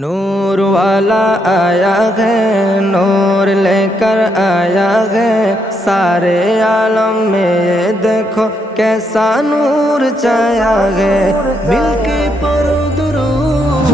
नूर वाला आया है, नूर लेकर आया है। सारे आलम में ये देखो कैसा नूर छाया है। मिलके पढ़ो दुरूद।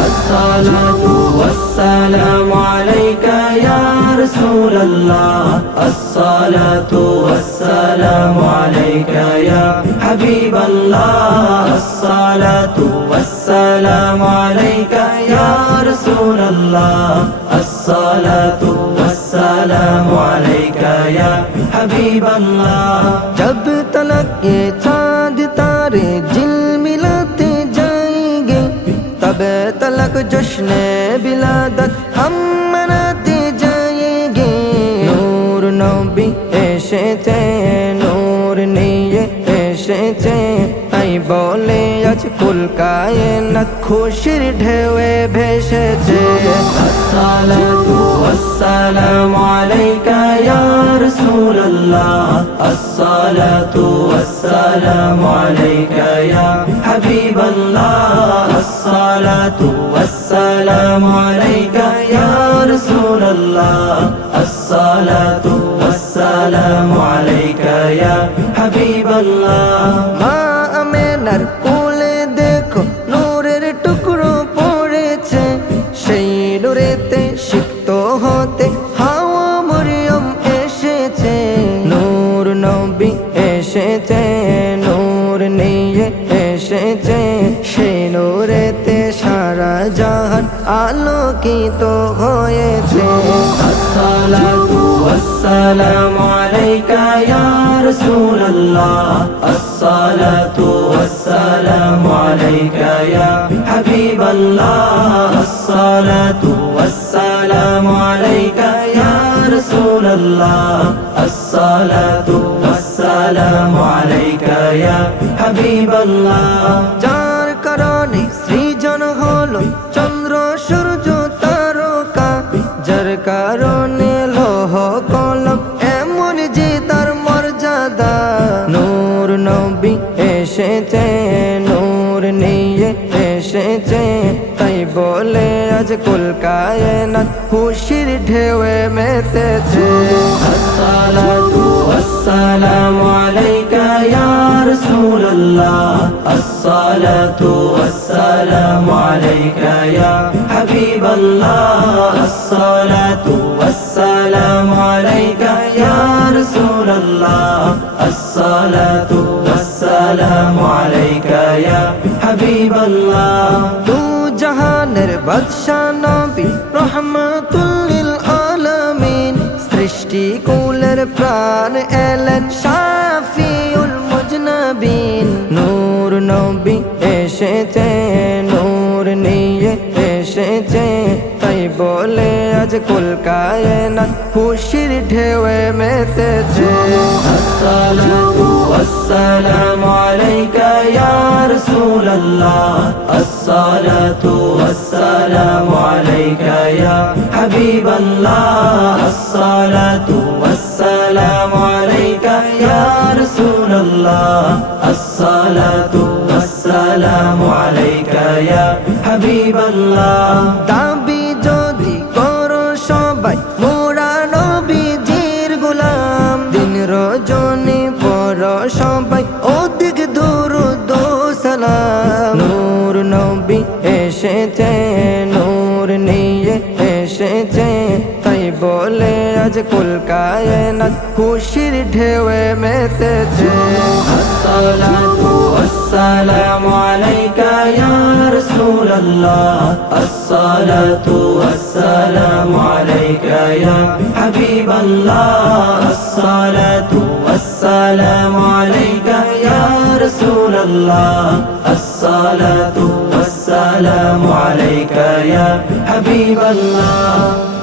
अस्सलातु वस्सलामु अलैका या रसूल अल्लाह। अस्सलातु वस्सलामु अलैका या हबीब अल्लाह। अस्सलातु वस्सलामु अलैका या रसूल अल्लाह। अस्सलातु वस्सलामु अलैका या हबीब अल्लाह। जब तलक ये चाँद तारे झिलमिलाते जाएंगे, तब तलक जश्न बिलादत हम मनाते जाएंगे। नूर नबी एसेছে, नूर নিয়ে এসেছে, তাই বলে আজ কুল কায়নাত খুশির ঢেউয়ে ভেসেছে। আসসালাতু ওয়াসসালামু আলাইকা ইয়া রাসূলুল্লাহ। আসসালাতু ওয়াসসালামু আলাইকা ইয়া হাবিবাল্লাহ। আসসালাতু ওয়াসসালামু আলাইকা ইয়া রাসূলুল্লাহ। আসসালাতু ওয়াসসালামু আলাইকা ইয়া হাবিবাল্লাহ। মা আমেনার কোলে দেখো নূরের টুকরো পড়েছে, সেই নূরেতে সিক্ত হতে হাওয়া মরিয়ম এসেছে। নূর নবী এসেছে, নূর নিয়ে এসেছে, সেই নূরেতে সারা জাহান আলোকিত হয়েছে। আসসালাতু ওয়াসসালামু আলাইকা ইয়া রাসূলুল্লাহ। আসসালাতু ওয়াসসালামু আলাইকা ইয়া হাবিবাল্লাহ। আসসালাতু ওয়াসসালামু আলাইকা ইয়া রাসূলুল্লাহ। আসসালাতু ওয়াসসালামু আলাইকা ইয়া হাবিবাল্লাহ। যার কারণে সৃজন হলো চন্দ্র সূর্য তারকা, যার কারণে লৌহ কলম এমন যে তার মর্যাদা। নূর নবী এসেছে, নূর নিয়ে এসেছে, তাই বলে আজ কুল কায়নাত খুশির ঢেউয়ে মেতেছে। আসসালাতু ওয়াসসালামু আলাইকা ইয়া রাসূলুল্লাহ। আসসালাতু ওয়াসসালামু আলাইকা ইয়া হাবিবাল্লাহ। আসসালাতু ওয়াসসালামু আলাইকা ইয়া রাসূলুল্লাহ। আসসালাতু ওয়াসসালামু আলাইকা ইয়া হাবিবাল্লাহ। তু জাহানের বাদশা নবী রহমাতুল লিল আলামিন, সৃষ্টি কুলের প্রাণ এলেন শাফিউল মুজনাবিন। নূর নবী এসেছে, নূর নিয়ে এসেছে, তাই বলে আজ কুল কায়নাত খুশির ঢেউয়ে মেতেছে। আসসালাতু ওয়াসসালামু আলাইকা ইয়া রাসূলুল্লাহ। আসসালাতু ওয়াসসালামু আলাইকা ইয়া হাবিবাল্লাহ। আসসালাতু ওয়াসসালামু আলাইকা ইয়া রাসূলুল্লাহ। আসসালাতু ওয়াসসালামু আলাইকা ইয়া হাবিবাল্লাহ। দাবি যদি করো সবাই মোরা নবীজির গোলাম, দিন রজনী পড়ো সবাই অধিক দুরূদ ও সালাম। নূর নবী এসেছে, নূর নিয়ে এসেছে, তাই বলে আজ কুল কায়নাত খুশির ঢেউয়ে মেতেছে। আসসালাতু ওয়াসসালামু আলাইকা ইয়া রাসূলুল্লাহ। আসসালাতু ওয়াসসালামু আলাইকা ইয়া হাবিবাল্লাহ। আসসালাতু ওয়াসসালামু আলাইকা ইয়া রাসূলুল্লাহ। আসসালাতু ওয়াসসালামু আলাইকা ইয়া হাবিবাল্লাহ।